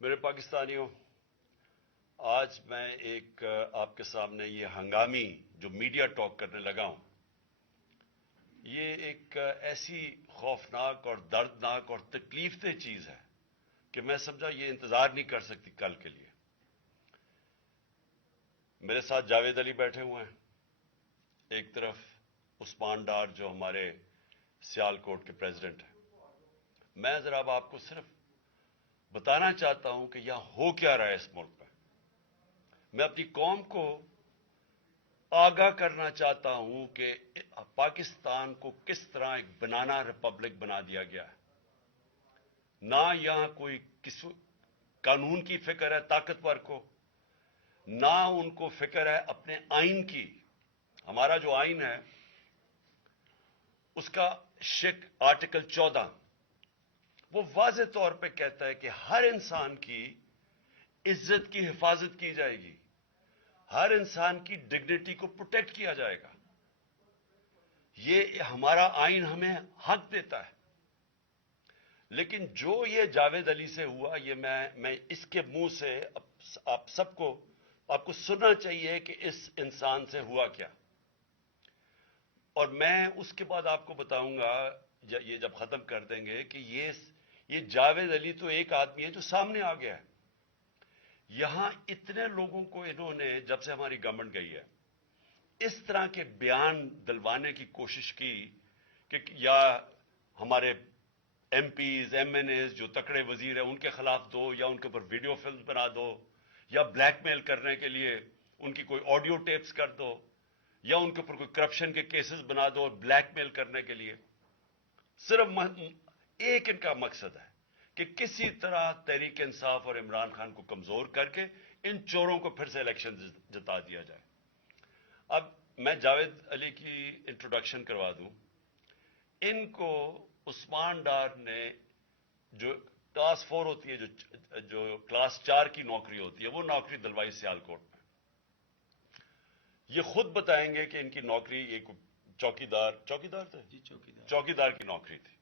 میرے پاکستانیوں، آج میں ایک آپ کے سامنے یہ ہنگامی جو میڈیا ٹاک کرنے لگا ہوں، یہ ایک ایسی خوفناک اور دردناک اور تکلیف دہ چیز ہے کہ میں سمجھا یہ انتظار نہیں کر سکتی کل کے لیے۔ میرے ساتھ جاوید علی بیٹھے ہوئے ہیں، ایک طرف عثمان ڈار جو ہمارے سیال کوٹ کے پریزیڈنٹ ہیں۔ میں ذرا اب آپ کو صرف بتانا چاہتا ہوں کہ یہاں ہو کیا رہا ہے اس ملک میں۔ میں اپنی قوم کو آگاہ کرنا چاہتا ہوں کہ پاکستان کو کس طرح ایک بنانا ریپبلک بنا دیا گیا ہے۔ نہ یہاں کوئی قانون کی فکر ہے طاقتور کو، نہ ان کو فکر ہے اپنے آئین کی۔ ہمارا جو آئین ہے اس کا آرٹیکل 14 وہ واضح طور پہ کہتا ہے کہ ہر انسان کی عزت کی حفاظت کی جائے گی، ہر انسان کی ڈگنیٹی کو پروٹیکٹ کیا جائے گا۔ یہ ہمارا آئین ہمیں حق دیتا ہے۔ لیکن جو یہ جاوید علی سے ہوا، یہ میں اس کے منہ سے آپ کو سننا چاہیے کہ اس انسان سے ہوا کیا، اور میں اس کے بعد آپ کو بتاؤں گا یہ جب ختم کر دیں گے کہ یہ جاوید علی تو ایک آدمی ہے جو سامنے آ گیا ہے۔ یہاں اتنے لوگوں کو انہوں نے جب سے ہماری گورنمنٹ گئی ہے اس طرح کے بیان دلوانے کی کوشش کی کہ یا ہمارے MPs MNAs جو تکڑے وزیر ہیں ان کے خلاف دو، یا ان کے اوپر ویڈیو فلم بنا دو، یا بلیک میل کرنے کے لیے ان کی کوئی آڈیو ٹیپس کر دو، یا ان کے اوپر کوئی کرپشن کے کیسز بنا دو بلیک میل کرنے کے لیے۔ صرف ایک ان کا مقصد ہے کہ کسی طرح تحریک انصاف اور عمران خان کو کمزور کر کے ان چوروں کو پھر سے الیکشن جتا دیا جائے۔ اب میں جاوید علی کی انٹروڈکشن کروا دوں۔ ان کو عثمان ڈار نے جو کلاس 4 ہوتی ہے، جو کلاس 4 کی نوکری ہوتی ہے، وہ نوکری دلوائی سیالکوٹ میں۔ یہ خود بتائیں گے کہ ان کی نوکری ایک چوکیدار تھے؟ جی چوکیدار چوکیدار کی نوکری تھی۔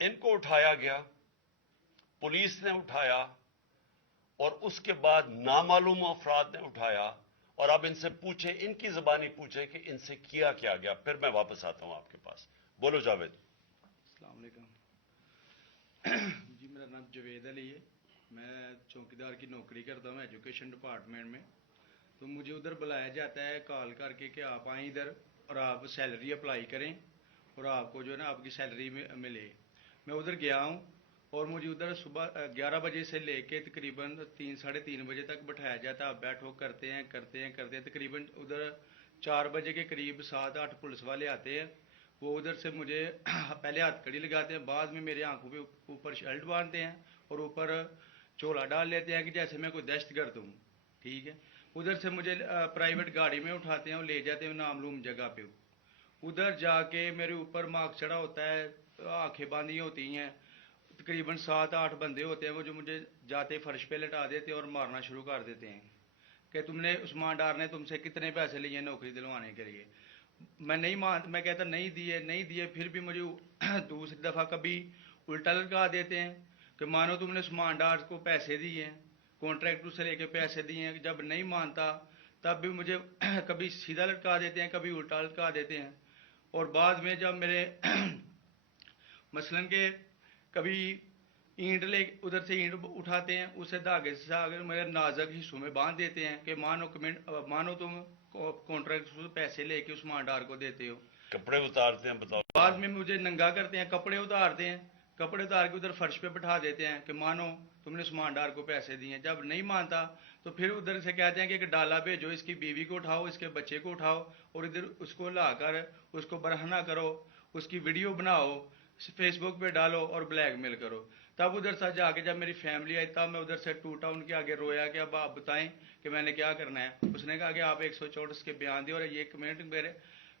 ان کو اٹھایا گیا، پولیس نے اٹھایا، اور اس کے بعد نامعلوم افراد نے اٹھایا، اور اب ان سے پوچھے، ان کی زبانی پوچھے کہ ان سے کیا گیا۔ پھر میں واپس آتا ہوں آپ کے پاس۔ بولو جاوید۔ السلام علیکم جی، میرا نام جاوید علی ہے، میں چوکیدار کی نوکری کرتا ہوں ایجوکیشن ڈپارٹمنٹ میں۔ تو مجھے ادھر بلایا جاتا ہے کال کر کے کہ آپ آئیں ادھر اور آپ سیلری اپلائی کریں اور آپ کو جو ہے نا آپ کی سیلری ملے۔ میں ادھر گیا ہوں اور مجھے ادھر صبح 11 بجے سے لے کے تقریباً 3-3:30 بجے تک بٹھایا جاتا ہے۔ آپ بیٹھو، کرتے ہیں تقریباً ادھر 4 بجے کے قریب 7-8 پولیس والے آتے ہیں۔ وہ ادھر سے مجھے پہلے ہاتھ کڑی لگاتے ہیں، بعد میں میرے آنکھوں پہ اوپر شرٹ باندھتے ہیں اور اوپر چولا ڈال لیتے ہیں کہ جیسے میں کوئی دہشت گرد ہوں، ٹھیک ہے۔ ادھر سے مجھے پرائیویٹ گاڑی میں اٹھاتے ہیں اور لے جاتے ہیں نامعلوم جگہ پہ۔ ادھر جا کے میرے اوپر مارک چڑھا ہوتا ہے، آنکھیں باندھی ہوتی ہیں، تقریباً 7-8 بندے ہوتے ہیں وہ جو مجھے جاتے فرش پہ لٹا دیتے ہیں اور مارنا شروع کر دیتے ہیں کہ تم نے عثمان ڈار نے تم سے کتنے پیسے لیے نوکری دلوانے کے لیے۔ میں کہتا نہیں دیے، پھر بھی مجھے دوسری دفعہ کبھی الٹا لٹکا دیتے ہیں کہ مانو تم نے عثمان ڈار کو پیسے دیے ہیں، کانٹریکٹر سے لے کے پیسے دیے ہیں۔ جب نہیں مانتا تب بھی مجھے کبھی سیدھا لٹکا دیتے ہیں، کبھی الٹا لٹکا دیتے ہیں۔ اور بعد میں جب میرے مثلاً کہ کبھی اینٹ ادھر سے اینٹ اٹھاتے ہیں، اسے دھاگے سے میرے نازک حصوں میں باندھ دیتے ہیں کہ مانو تم کانٹریکٹر سے پیسے لے کے عثمان ڈار کو دیتے ہو۔ کپڑے اتارتے ہیں، بتاؤ۔ بعد میں مجھے ننگا کرتے ہیں، کپڑے اتارتے ہیں، کپڑے اتار کے ادھر فرش پہ بٹھا دیتے ہیں کہ مانو تم نے عثمان ڈار کو پیسے دیے ہیں۔ جب نہیں مانتا تو پھر ادھر سے کہتے ہیں کہ ایک ڈالا بھیجو، اس کی بیوی کو اٹھاؤ، اس کے بچے کو اٹھاؤ اور ادھر اس کو لا کر اس کو برہنہ کرو، اس کی ویڈیو بناؤ، فیس بک پہ ڈالو اور بلیک میل کرو۔ تب ادھر سے جا کے جب میری فیملی آئی تب میں ادھر سے ٹوٹا، ان کے آگے رویا کہ اب آپ بتائیں کہ میں نے کیا کرنا ہے۔ اس نے کہا کہ آپ 134 کے بیان دیں اور یہ کمنٹ میرے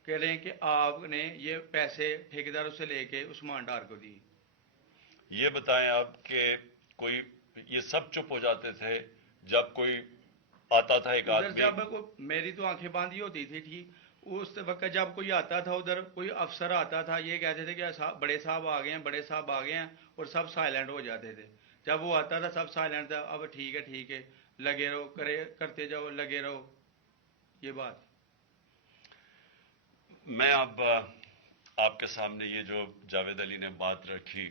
کہہ رہے ہیں کہ آپ نے یہ پیسے ٹھیکیداروں سے لے کے عثمان ڈار کو دی۔ یہ بتائیں آپ کہ کوئی یہ سب چپ ہو جاتے تھے جب کوئی آتا تھا ایک ادھر آدمی؟ جب میری تو آنکھیں باندھی ہوتی تھی، ٹھیک، اس وقت جب کوئی آتا تھا ادھر، کوئی افسر آتا تھا، یہ کہتے تھے کہ بڑے صاحب آ گئے ہیں، بڑے صاحب آ گئے ہیں، اور سب سائلنٹ ہو جاتے تھے۔ جب وہ آتا تھا سب سائلنٹ تھا، اب ٹھیک ہے لگے رہو، کرتے جاؤ، لگے رہو، یہ بات. میں اب آپ کے سامنے یہ جو جاوید علی نے بات رکھی،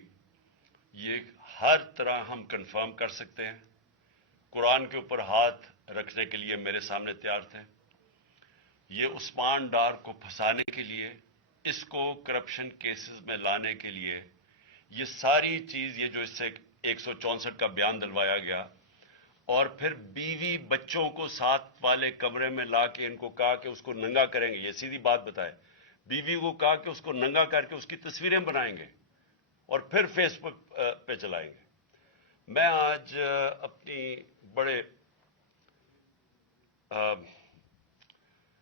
یہ ہر طرح ہم کنفرم کر سکتے ہیں. قرآن کے اوپر ہاتھ رکھنے کے لیے میرے سامنے تیار تھے. یہ عثمان ڈار کو پھنسانے کے لیے، اس کو کرپشن کیسز میں لانے کے لیے، یہ ساری چیز، یہ جو اس سے 164 کا بیان دلوایا گیا، اور پھر بیوی بچوں کو ساتھ والے کمرے میں لا کے ان کو کہا کہ اس کو ننگا کریں گے. یہ سیدھی بات بتائے، بیوی کو کہا کہ اس کو ننگا کر کے اس کی تصویریں بنائیں گے اور پھر فیس بک پہ چلائیں گے. میں آج اپنی بڑے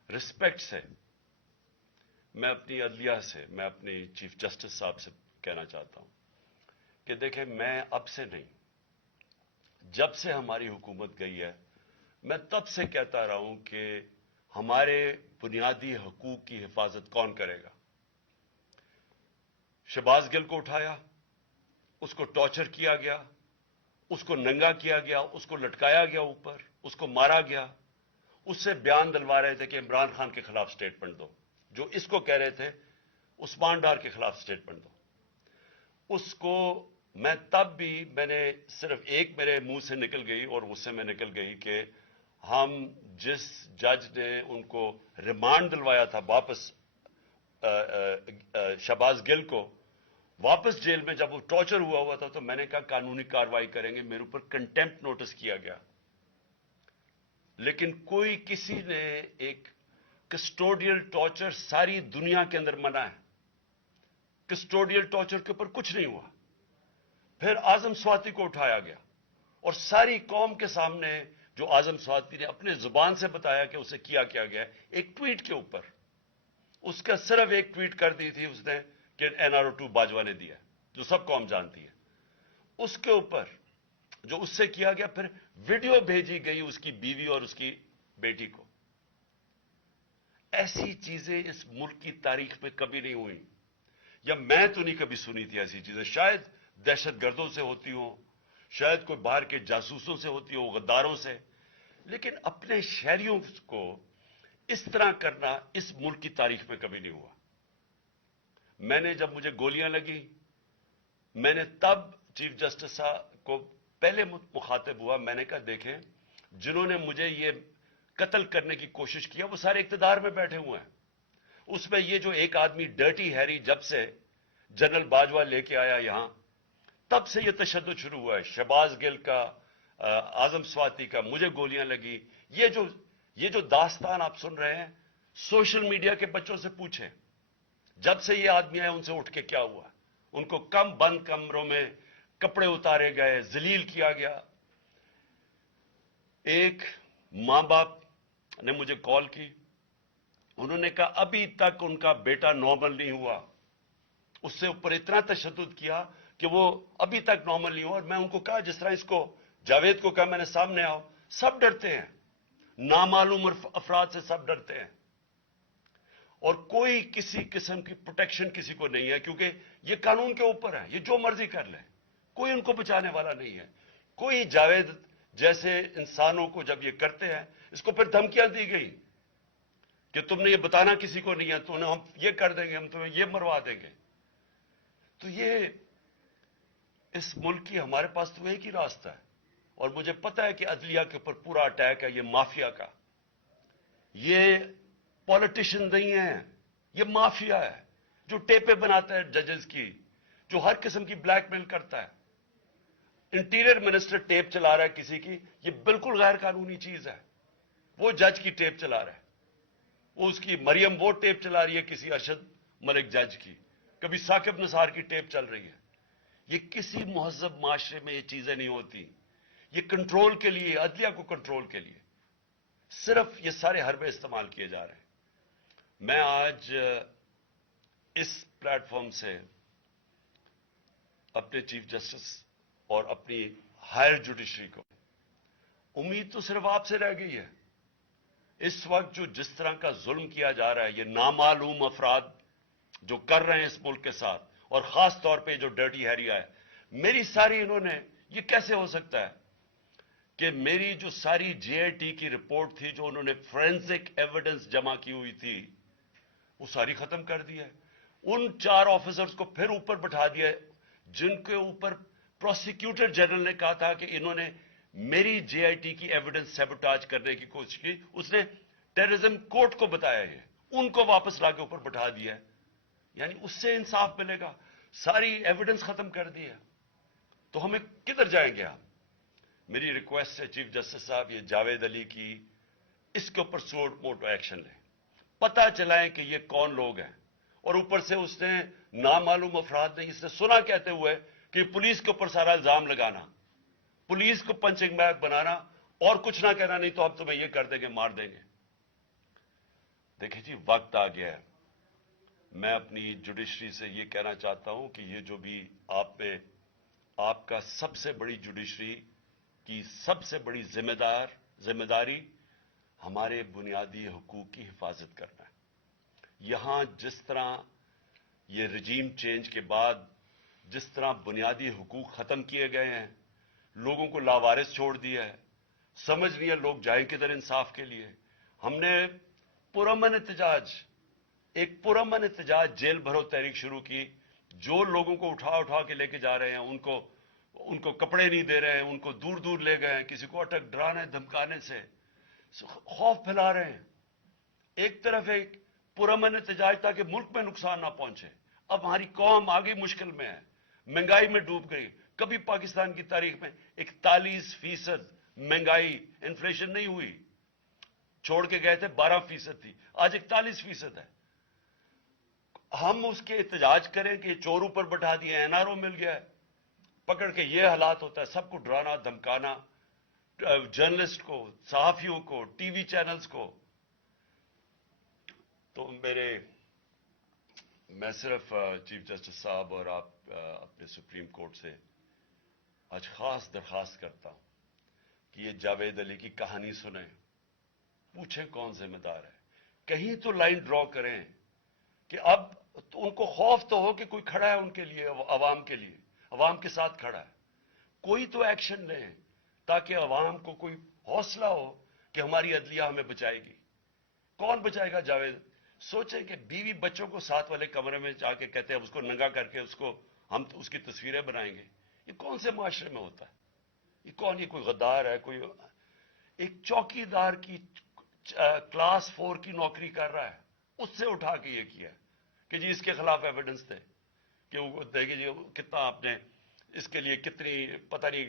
رسپیکٹ سے، میں اپنی عدلیہ سے، میں اپنی چیف جسٹس صاحب سے کہنا چاہتا ہوں کہ دیکھیں، میں اب سے نہیں، جب سے ہماری حکومت گئی ہے، میں تب سے کہتا رہا ہوں کہ ہمارے بنیادی حقوق کی حفاظت کون کرے گا. شہباز گل کو اٹھایا، اس کو ٹارچر کیا گیا، اس کو ننگا کیا گیا، اس کو لٹکایا گیا اوپر، اس کو مارا گیا. اس سے بیان دلوا رہے تھے کہ عمران خان کے خلاف سٹیٹمنٹ دو، جو اس کو کہہ رہے تھے عثمان ڈار کے خلاف سٹیٹمنٹ دو. اس کو میں تب بھی، میں نے صرف ایک میرے منہ سے نکل گئی اور غصے میں نکل گئی کہ ہم جس جج نے ان کو ریمانڈ دلوایا تھا واپس، شہباز گل کو واپس جیل میں، جب وہ ٹارچر ہوا تھا، تو میں نے کہا قانونی کارروائی کریں گے. میرے اوپر کنٹیمپٹ نوٹس کیا گیا، لیکن کوئی کسی نے ایک کسٹوڈیل ٹارچر ساری دنیا کے اندر منع ہے، کسٹوڈیل ٹارچر کے اوپر کچھ نہیں ہوا. پھر اعظم سواتی کو اٹھایا گیا اور ساری قوم کے سامنے جو اعظم سواتی نے اپنے زبان سے بتایا کہ اسے کیا گیا، ایک ٹویٹ کے اوپر، اس کا صرف ایک ٹویٹ کر دی تھی اس نے کہ NRO2 باجوہ نے دیا، جو سب قوم جانتی ہے. اس کے اوپر جو اس سے کیا گیا، پھر ویڈیو بھیجی گئی اس کی بیوی اور اس کی بیٹی کو. ایسی چیزیں اس ملک کی تاریخ میں کبھی نہیں ہوئی، یا میں تو نہیں کبھی سنی تھی ایسی چیزیں. شاید دہشت گردوں سے ہوتی ہوں، شاید کوئی باہر کے جاسوسوں سے ہوتی ہو، غداروں سے، لیکن اپنے شہریوں کو اس طرح کرنا اس ملک کی تاریخ میں کبھی نہیں ہوا. میں نے، جب مجھے گولیاں لگی، میں نے تب چیف جسٹس صاحب کو پہلے مخاطب ہوا. میں نے کہا دیکھیں، جنہوں نے مجھے یہ قتل کرنے کی کوشش کیا وہ سارے اقتدار میں بیٹھے ہوئے ہیں. اس میں یہ جو ایک آدمی ڈرٹی ہیری، جب سے جنرل باجوہ لے کے آیا یہاں، تب سے یہ تشدد شروع ہوا ہے. شہباز گل کا، اعظم سواتی کا، مجھے گولیاں لگی. یہ جو داستان آپ سن رہے ہیں، سوشل میڈیا کے بچوں سے پوچھیں، جب سے یہ آدمی آئے ان سے اٹھ کے کیا ہوا. ان کو بند کمروں میں کپڑے اتارے گئے، ذلیل کیا گیا. ایک ماں باپ نے مجھے کال کی، انہوں نے کہا ابھی تک ان کا بیٹا نارمل نہیں ہوا. اس سے اوپر اتنا تشدد کیا کہ وہ ابھی تک نارمل نہیں ہوا. اور میں ان کو کہا، جس طرح اس کو جاوید کو کہا میں نے سامنے آؤ، سب ڈرتے ہیں، نامعلوم افراد سے سب ڈرتے ہیں، اور کوئی کسی قسم کی پروٹیکشن کسی کو نہیں ہے، کیونکہ یہ قانون کے اوپر ہے، یہ جو مرضی کر لے، کوئی ان کو بچانے والا نہیں ہے. کوئی جاوید جیسے انسانوں کو جب یہ کرتے ہیں، اس کو پھر دھمکیاں دی گئی کہ تم نے یہ بتانا کسی کو نہیں ہے، تو ہم یہ کر دیں گے، ہم تمہیں یہ مروا دیں گے. تو یہ اس ملک کی، ہمارے پاس تو ایک ہی راستہ ہے، اور مجھے پتا ہے کہ عدلیہ کے اوپر پورا اٹیک ہے، یہ مافیا کا. یہ پولیٹیشین نہیں ہے، یہ مافیا ہے جو ٹیپیں بناتا ہے ججز کی، جو ہر قسم کی بلیک میل کرتا ہے. انٹیریئر منسٹر ٹیپ چلا رہا ہے کسی کی، یہ بالکل غیر قانونی چیز ہے. وہ جج کی ٹیپ چلا رہا ہے، وہ اس کی مریم وہ ٹیپ چلا رہی ہے کسی ارشد ملک جج کی، کبھی ثاقب نثار کی ٹیپ چل رہی ہے. یہ کسی مہذب معاشرے میں یہ چیزیں نہیں ہوتی. یہ کنٹرول کے لیے، عدلیہ کو کنٹرول کے لیے صرف یہ سارے حربے استعمال کیے جا رہے ہیں. میں آج اس پلیٹ فارم سے اپنے چیف جسٹس اور اپنی ہائر جوڈیشری کو، امید تو صرف آپ سے رہ گئی ہے. اس وقت جو جس طرح کا ظلم کیا جا رہا ہے، یہ نامعلوم افراد جو کر رہے ہیں اس ملک کے ساتھ، اور خاص طور پہ جو ڈرٹی ہیری ہے، میری ساری انہوں نے یہ کیسے ہو سکتا ہے کہ میری جو ساری جے آئی ٹی کی رپورٹ تھی جو انہوں نے فورینسک ایویڈنس جمع کی ہوئی تھی وہ ساری ختم کر دی ہے. ان 4 آفیسرز کو پھر اوپر بٹھا دیا جن کے اوپر پروسیکیوٹر جنرل نے کہا تھا کہ انہوں نے میری جے آئی ٹی کی ایویڈنس سیبوٹاج کرنے کی کوشش کی. اس نے ٹیررزم کورٹ کو بتایا یہ، ان کو واپس لا کے اوپر بٹھا دیا ہے. یعنی اس سے انصاف ملے گا؟ ساری ایویڈنس ختم کر دی ہے. تو ہمیں کدھر جائیں گے ہم؟ میری ریکویسٹ ہے چیف جسٹس صاحب، یہ جاوید علی کی اس کے اوپر موٹو ایکشن لیں، پتہ چلائیں کہ یہ کون لوگ ہیں. اور اوپر سے اس نے نامعلوم افراد نے اس نے سنا کہتے ہوئے کہ پولیس کے اوپر سارا الزام لگانا، پولیس کو پنچنگ بیگ بنانا اور کچھ نہ کہنا، نہیں تو ہم تمہیں یہ کر دیں گے، مار دیں گے. دیکھیں جی، وقت آ گیا ہے. میں اپنی جوڈیشری سے یہ کہنا چاہتا ہوں کہ یہ جو بھی آپ کا سب سے بڑی جوڈیشری کی سب سے بڑی ذمہ داری ہمارے بنیادی حقوق کی حفاظت کرنا ہے. یہاں جس طرح یہ رجیم چینج کے بعد جس طرح بنیادی حقوق ختم کیے گئے ہیں، لوگوں کو لاوارث چھوڑ دیا ہے، سمجھ نہیں ہے لوگ جائیں کدھر انصاف کے لیے. ہم نے ایک پرامن احتجاج جیل بھرو تحریک شروع کی. جو لوگوں کو اٹھا کے لے کے جا رہے ہیں، ان کو کپڑے نہیں دے رہے ہیں، ان کو دور دور لے گئے ہیں، کسی کو اٹک ڈرانے دھمکانے سے خوف پھیلا رہے ہیں. ایک طرف ایک پرامن احتجاج تاکہ ملک میں نقصان نہ پہنچے. اب ہماری قوم آگے مشکل میں ہے، مہنگائی میں ڈوب گئی. کبھی پاکستان کی تاریخ میں 41% مہنگائی انفلیشن نہیں ہوئی. چھوڑ کے گئے تھے 12% تھی، آج 41% ہے. ہم اس کے احتجاج کریں کہ چور اوپر بٹھا دیے، این آر او مل گیا ہے، پکڑ کے یہ حالات ہوتا ہے. سب کو ڈرانا دھمکانا، جرنلسٹ کو، صحافیوں کو، ٹی وی چینلز کو. تو میں صرف چیف جسٹس صاحب اور آپ اپنے سپریم کورٹ سے آج خاص درخواست کرتا ہوں کہ یہ جاوید علی کی کہانی سنیں، پوچھیں کون ذمہ دار ہے. کہیں تو لائن ڈرا کریں کہ اب ان کو خوف تو ہو کہ کوئی کھڑا ہے ان کے لیے، عوام کے لیے، عوام کے ساتھ کھڑا ہے. کوئی تو ایکشن لیں تاکہ عوام کو کوئی حوصلہ ہو کہ ہماری عدلیہ ہمیں بچائے گی. کون بچائے گا جاوید؟ سوچیں کہ بیوی بچوں کو ساتھ والے کمرے میں جا کے کہتے ہیں اس کو ننگا کر کے ہم اس کی تصویریں بنائیں گے. یہ کون سے معاشرے میں ہوتا ہے؟ یہ کوئی غدار ہے؟ کوئی ایک چوکی دار کی کلاس 4 کی نوکری کر رہا ہے، اس سے اٹھا کے یہ کیا کہ جی اس کے خلاف ایویڈنس دے کہ وہ دیکھیں جی کتنا آپ نے اس کے لیے کتنی پتہ نہیں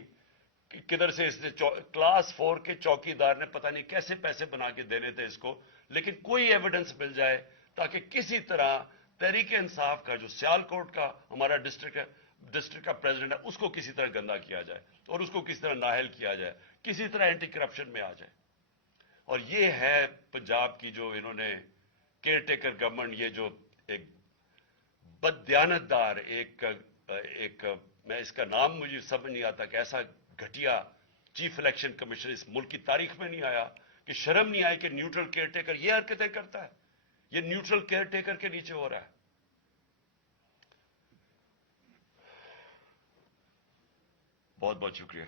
کدھر سے اس نے کلاس 4 کے چوکی دار نے پتہ نہیں کیسے پیسے بنا کے دینے تھے اس کو. لیکن کوئی ایویڈنس مل جائے تاکہ کسی طرح تحریک انصاف کا جو سیال کوٹ کا ہمارا ڈسٹرکٹ کا پریزیڈنٹ ہے اس کو کسی طرح گندا کیا جائے اور اس کو کسی طرح نااہل کیا جائے، کسی طرح اینٹی کرپشن میں آ جائے. اور یہ ہے پنجاب کی جو انہوں نے کیئر ٹیکر گورنمنٹ، یہ جو ایک بددیانت دار ایک میں اس کا نام مجھے سمجھ نہیں آتا کہ ایسا گھٹیا چیف الیکشن کمیشن اس ملک کی تاریخ میں نہیں آیا کہ شرم نہیں آئی کہ نیوٹرل کیئر ٹیکر یہ حرکتیں کرتا ہے. یہ نیوٹرل کیئر ٹیکر کے نیچے ہو رہا ہے. بہت بہت شکریہ.